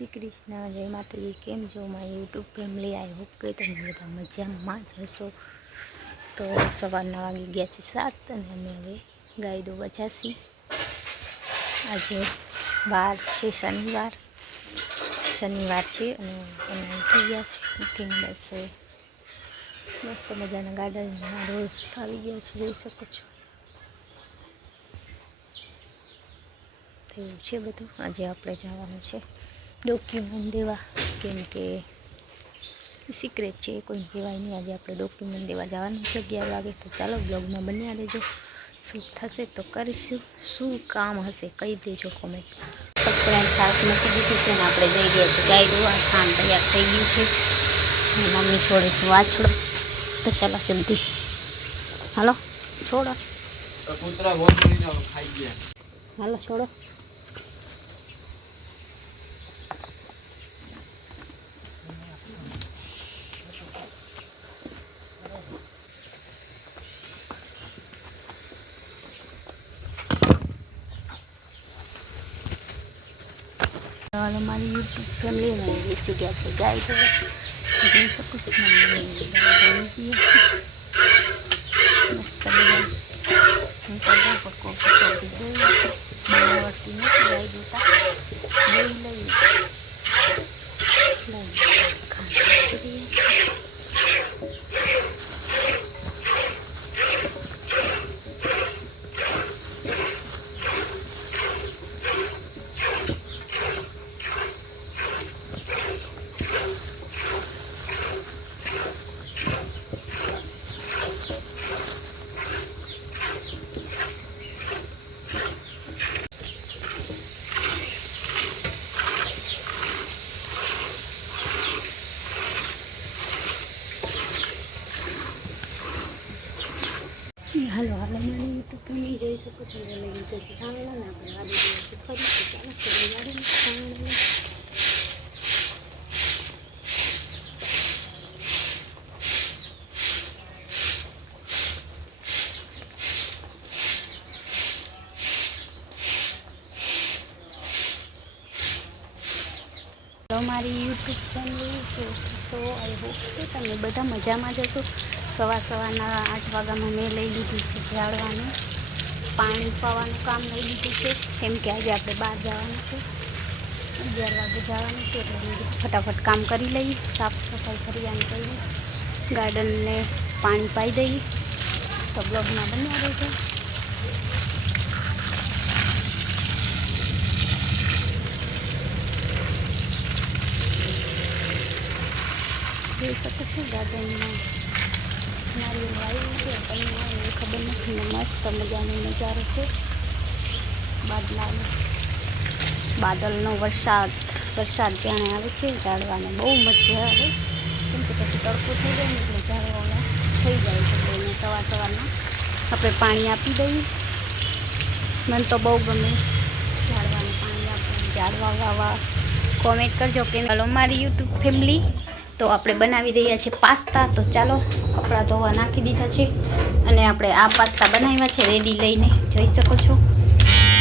શ્રી કૃષ્ણ, જય માતાજી। કેમ છો મારી યુટ્યુબ ફેમિલી? આઈ હોપ કે તમે બધા મજામાં જ હશો। તો સવારના વાગી ગયા છે 7 અને અમે હવે ગાય દોવા જાશી। આજે વાર છે શનિવાર છે અને અમે ઉઠી ગયા છે। ઉઠીને બસ મસ્ત મજાના ગાર્ડનમાં રોજ આવી ગયા છે, જોઈ શકો છો। એવું છે બધું। આજે આપણે જવાનું છે ડોક્યુમેન્ટ દેવા, કેમ કે સિક્રેટ છે, કોઈ કહેવાય નહીં। આજે આપણે ડોક્યુમેન્ટ દેવા જવાનું છે 11 વાગે। તો ચાલો બ્લોગમાં બન્યા રહેજો, શું થશે તો કરીશું, શું કામ હશે કહી દેજો કોમેન્ટ। કપડાં છાશ મૂકી દીધી છે ને આપણે જઈ ગયા છીએ ગાય દોવા। ખાન તૈયાર થઈ ગયું છે, મમ્મી છોડે છે વાછડો। તો ચાલો જલ્દી હાલો છોડો, હાલો છોડો। हमारी यूट्यूब फैमिली में बेसी गया है गाय तो जोई શકો છો। मस्त बनावटी गाय दूता लई हेलो हाल मैंने यूट्यूब पर नहीं જોઈ શકો છો। લઈ તો સાંભળો ને આપણે ગાડી જોઈએ ફરી તો ચાલો ફરી ગાડી સાંભળો। મારી યુટ્યુબ ફેમિલી તો આઈ હોપ કે તમે બધા મજામાં જ હશો। સવારના 8 વાગ્યામાં મેં લઈ લીધું છે ઝાડવાનું, પાણી પાવાનું કામ લઈ લીધું છે, કેમ કે આજે આપણે બહાર જવાનું છે, 11 વાગે જવાનું છે। એટલે મેં ફટાફટ કામ કરી લઈએ, સાફ સફાઈ કરી કરી ગાર્ડનને પાણી પાઈ દઈએ। તો બ્લોગમાં બન્યા રહેજો। જોઈ શકો છો ગાર્ડનમાં નારિયેળ વાવ્યું છે, તમને એ ખબર નથી ને મસ્ત મજાનો નજારો છે। બાદલનો વરસાદ જાણે આવે છે, ઝાડવાને બહુ મજા આવે, કેમ કે પછી તડકો થઈ જાય ને એટલે ઝાડવા થઈ જાય છે। તો એને સવારમાં આપણે પાણી આપી દઈએ। મને તો બહુ ગમે ઝાડવાને પાણી આપવું, ઝાડવા વાવવા। કોમેન્ટ કરજો કે ચાલો મારી યુટ્યુબ ફેમિલી। તો આપણે બનાવી રહ્યા છે પાસ્તા। તો ચાલો કપડાં ધોવા નાખી દીધા છે અને આપણે આ પાસ્તા બનાવ્યા છે રેડી લઈને, જોઈ શકો છો।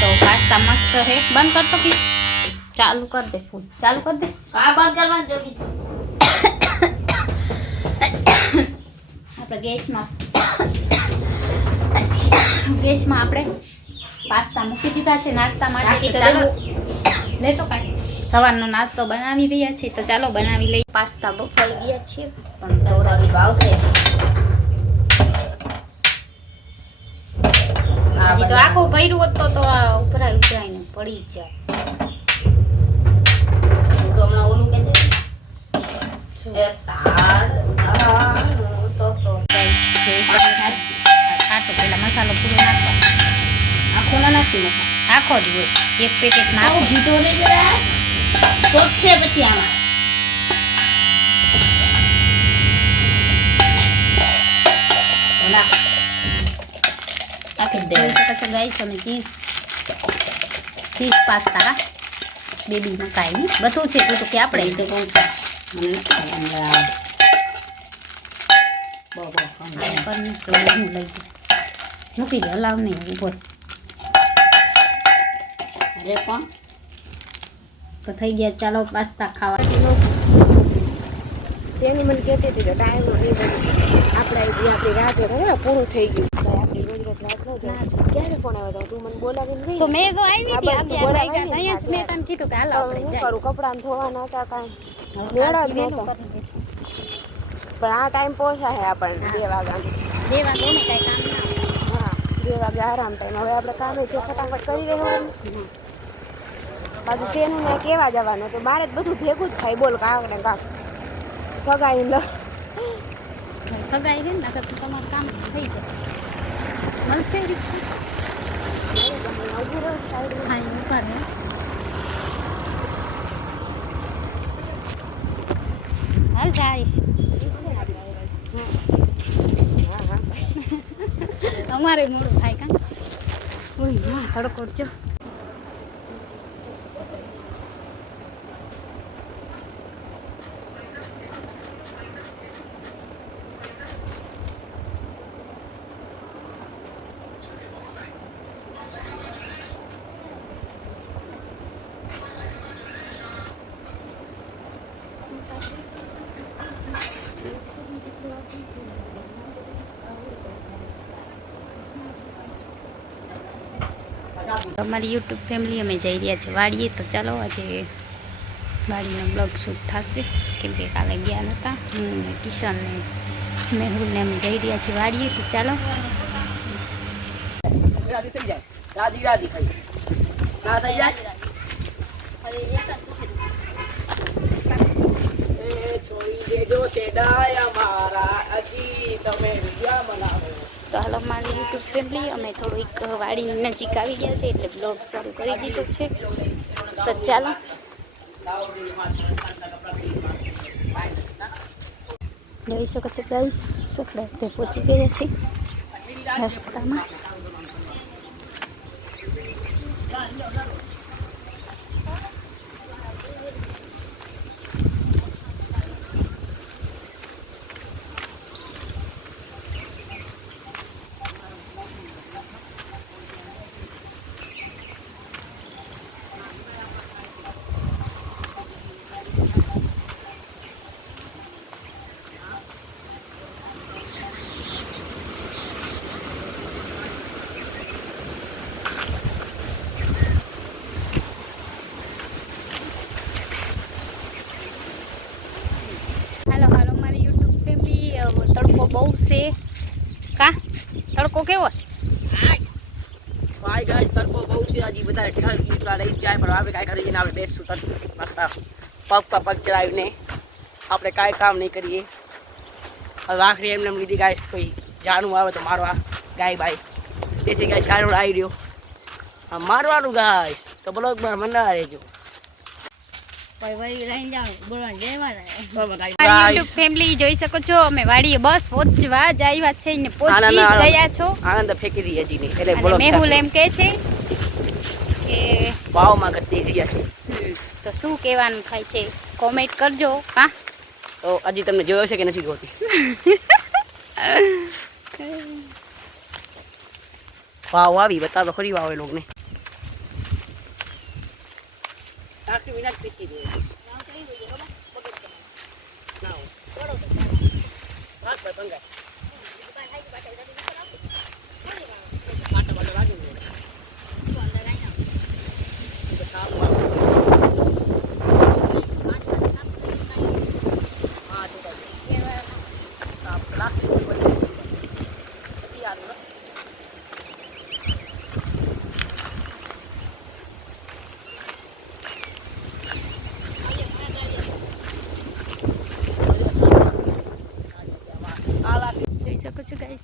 તો પાસ્તા મસ્ત છે। બંધ કરતો કે ચાલુ કરી દે, ફૂલ ચાલુ કરી દે, કા બંધ કરવાનું જોગી। આપણે ગેસમાં આપણે પાસ્તા મૂકી દીધા છે નાસ્તા માટે। તો ચાલો લે તો કાઢી સવારનો નાસ્તો બનાવી રહ્યા છીએ। તો ચાલો બનાવી લઈએ। પાસ્તા બફાઈ ગયા છે પણ દોરાની વાવશે હજી તો આખું ભર્યું હોત તો આ ઉભરાઈને પડી જ જાય। તો હમણાં ઓલું કે છે ખાટો પેલા મસાલો પૂરો નાખવા, આખો ના નાખી નાખો, આખો જ હોય એક પેકેટ નાખો ભીતો ને જરા તો છે। પછી આમાં નાખી દે પછી ગાઈસ અને ચીઝ પાસ્તા બેબી મકાઈ બધું છે। તું તો કે આપણે તે કોણ મને લઈ મૂકી દે, હલાવ નહીં ઉભો। અરે પણ તો થઈ ગયા, ચાલો પાસ્તા ખાવા. શેની મને કહેતી હતી કે ટાઈમનું નહીં બને, આપણી રાહ જોતા પૂરું થઈ ગયું. આપણી રોજ રોજ રાત ન જાય. ક્યારે ફોન આવ્યો હતો? તું મને બોલાવીને ગઈ. તો મેં તો આવી હતી 11 વાગ્યા. અહીંયા જ મેં તને કીધું કે હાલ આપણે હું જાય. કરું, કપડાં ધોવાના હતા કાંઈ મેળા જ નહોતો. પણ આ ટાઈમ પહોંચાય આપણને 2 વાગ્યાનો. 2 વાગે ને કાંઈ કામ ના. હા, 2 વાગે આરામ ટાઈમ. હવે આપણે કામે છે ફટાફટ કરી રહેવાનું. પાછું શેનું ને કેવા જવાનું તો બારે જ બધું ભેગું જ થાય. બોલ કાંક ને કાંક સગાઈ લો સગાઈ છે ને નકર તો તમારું કામ થઈ જાય. મળશે રિક્ષા છાઈ ઉપર હે. હાલ જઈશ. અમારે મોડું થાય કાં. ઓય હા તડકો જો. અમારી યુટ્યુબ ફેમિલી અમે જઈ રહ્યા છીએ વાડીએ. તો ચાલો આજે વાડીનો બ્લોગ શૂટ થશે કેમ કે કાલે ગયા નહોતા. હું ને કિશન ને મેહુલ ને અમે જઈ રહ્યા છીએ વાડીએ. તો ચાલો તો હાલ અમારી યુટ્યુબ ફેમિલી અમે થોડીક વાડી નજીક આવી ગયા છે એટલે બ્લોગ શરૂ કરી દીધો છે. તો ચાલો જોઈ શકો છો ગાઈસ, આપણે પહોંચી ગયા છીએ રસ્તામાં. તડકો બહુ છે કા. તડકો કેવો ભાઈ ગાઈસ તડકો બહુ છે. હજી બધા ઠંડા રહી જાય પણ આપણે કાંઈ કરીને આપણે બેસશું મસ્ત પગ ચડાવીને આપણે કાંઈ કામ નહીં કરીએ. રાખડી એમને લીધી ગાઈસ. કોઈ જાણવું આવે તો મારવા ગાય બાય દેશી ગાય જાણવું આવી રહ્યો મારવાનું ગાઈસ. તો બ્લોગમાં મના રહેજો. ફેમિલી જોઈ શકો છો અમે વાડીએ બસ પહોંચવા જ આવ્યા છે ને પહોંચી જ ગયા છો. આનંદ ફેંકી રહી હજી નહીં એટલે મેહુલ એમ કહે છે કે વાવમાં કરતી રહ્યા છે. તો શું કહેવાનું થાય છે કોમેન્ટ કરજો. હા તો હજી તમને જોયો છે કે નથી જોતી? વાવ આવી બતાવો ખરી વાવ એ લોકોને.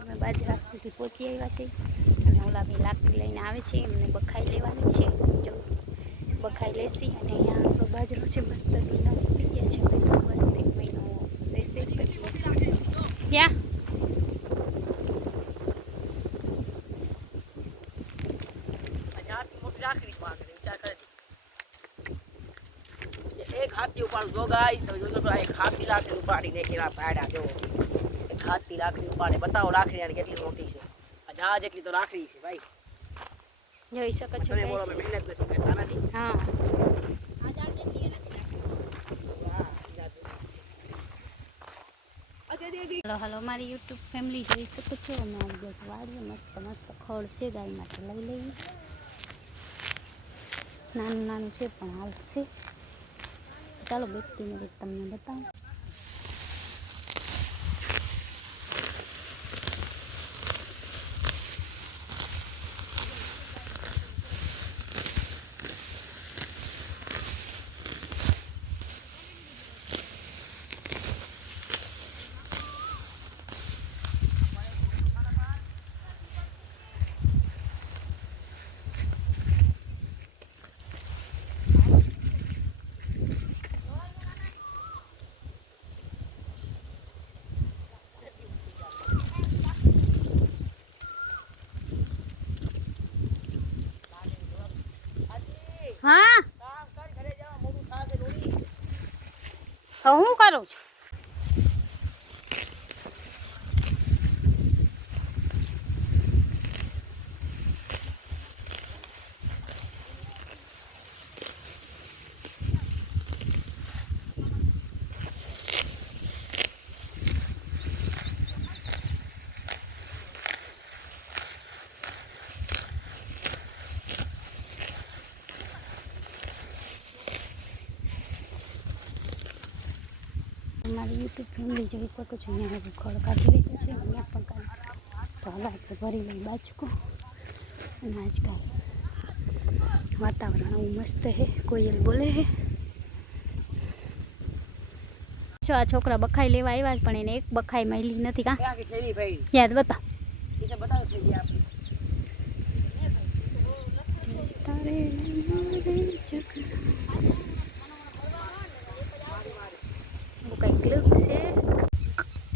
અમે બાજરા સુધી પહોંચી આવ્યા છે અને ઓલા બી લાકડી લઈને આવે છે. એમને બખાઈ લેવાની છે. જો બખાઈ લેસી અને અહીંયા આપણો બાજરો છે મસ્ત લીલા ઉગી ગયા છે. તો બસ 1 મહિનો રહેશે પછી ક્યાં એક હાથથી ઉપાડું જો ગાઈસ. તમે જોઈ શકો એક હાથથી લાકડી ઉપાડીને કેવા પાડા જો. એક હાથથી લાકડી ઉપાડે બતાવો રાખડી કેટલી મોટી છે. આ જહાજ એટલી તો રાખડી છે ભાઈ. જોઈ શકો છો તમે બોલો મહેનત નથી કરતા નથી. હા હલો હલો મારી યુટ્યુબ ફેમિલી જોઈ શકો છો. અમે આવી ગયા વાડીએ મસ્ત મસ્ત ખડ છે ગાય માટે લઈ લઈએ. નાનું નાનું છે પણ હાલશે. ચાલો બેસતીને તમને બતાવું. હા તો હું કરું છું. મારી યુટ્યુબ ફેમિલી જોઈ શકો છો. અહીંયા હવે ખડ કાઢી લીધું છે. અહીંયા પણ કાઢી તો હાલ આપણે ભરી લઈ બાજકો. અને આજકાલ વાતાવરણ આવું મસ્ત હે. કોયલ બોલે હે. જો આ છોકરા બખાઈ લેવા આવ્યા જ પણ એને એક બખાઈ મળી નથી. કા યાદ બતા કંઈક ક્લિક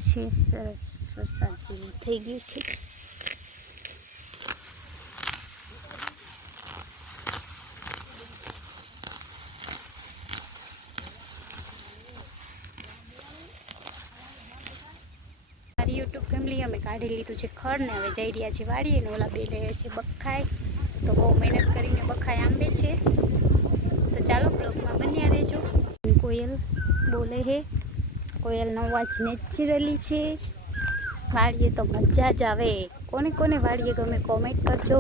છે સરસ વરસાદ જેવું થઈ ગયું છે. મારી યુટ્યુબ ફેમિલી અમે કાઢી લીધું છે ખડ ને હવે જઈ રહ્યા છે વાડીએ. ને ઓલા બે લે છે બખાઈ. તો બહુ મહેનત કરીને બખાઈ આંબે છે. તો ચાલો બ્લોગમાં બન્યા રહેજો. કોયલ બોલે હે. કોયલનો અવાજ નેચરલી છે. વાડીએ તો મજા જ આવે. કોને કોને વાડીએ ગમે કોમેન્ટ કરજો.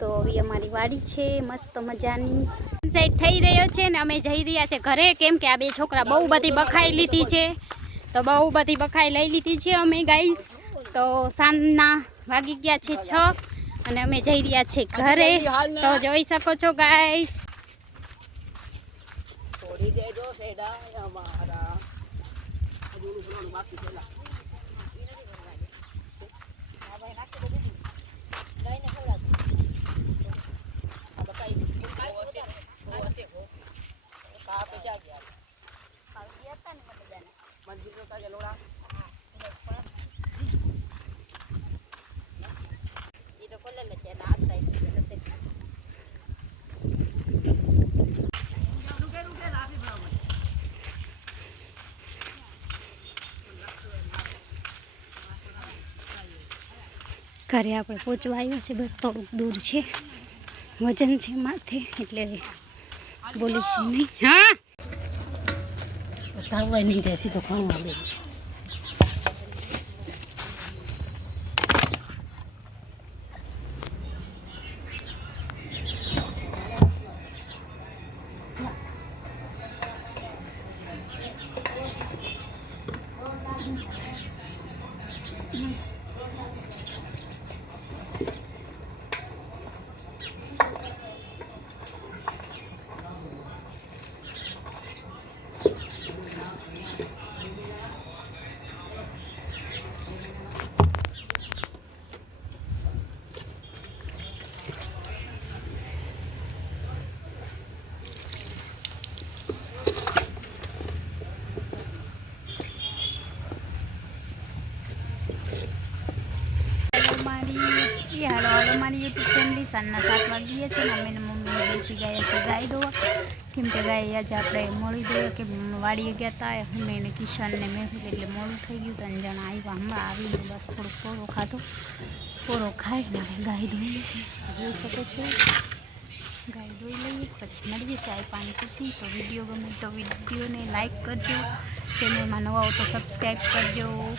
તો હવે અમારી વાડી છે મસ્ત મજાની. સનસેટ થઈ રહ્યો છે ને અમે જઈ રહ્યા છે ઘરે. કેમ કે આ બે છોકરા બહુ બધી બખાઈ લીધી છે. તો બહુ બધી બખાઈ લઈ લીધી છે અમે ગાઈસ. તો સાંજના વાગી ગયા છે 6 અને અમે જઈ રહ્યા છે ઘરે. તો જોઈ શકો છો ગાઈસ. છોડી દેજો સેડા અમારા હજુ બનાવવાનું બાકી છે. ઘરે આપણે પહોંચવા આવ્યા છે. બસ થોડુંક દૂર છે. વજન છે માથે એટલે બોલીશ નહીં. હા બતાવવા નહીં જાય સીધો ખાવા દે છે. હાલો હાલો મારી યુટ્યુબ ફેમિલી. સાંજના 7 વાગીએ છે ને અમે મમ્મી બેસી ગયા છે ગાય દોવા. કેમ કે ગાય આજે આપણે મળી દઈએ કે વાડીએ ગયા હતા અમે એને કિશન ને મેહુલ એટલે મોડું થઈ ગયું. 3 જણા આવ્યા હમણાં આવીને બસ થોડુંક પોરો ખાધો. પોરો ખાઈને હવે ગાય દોઈ છે જોઈ શકો છો. ગાય દોઈ લઈએ પછી મળીએ ચાય પાણી પીસી. તો વિડીયો ગમે તો વિડીયોને લાઈક કરજો, ચેનલમાં નવા હો તો સબસ્ક્રાઈબ કરજો.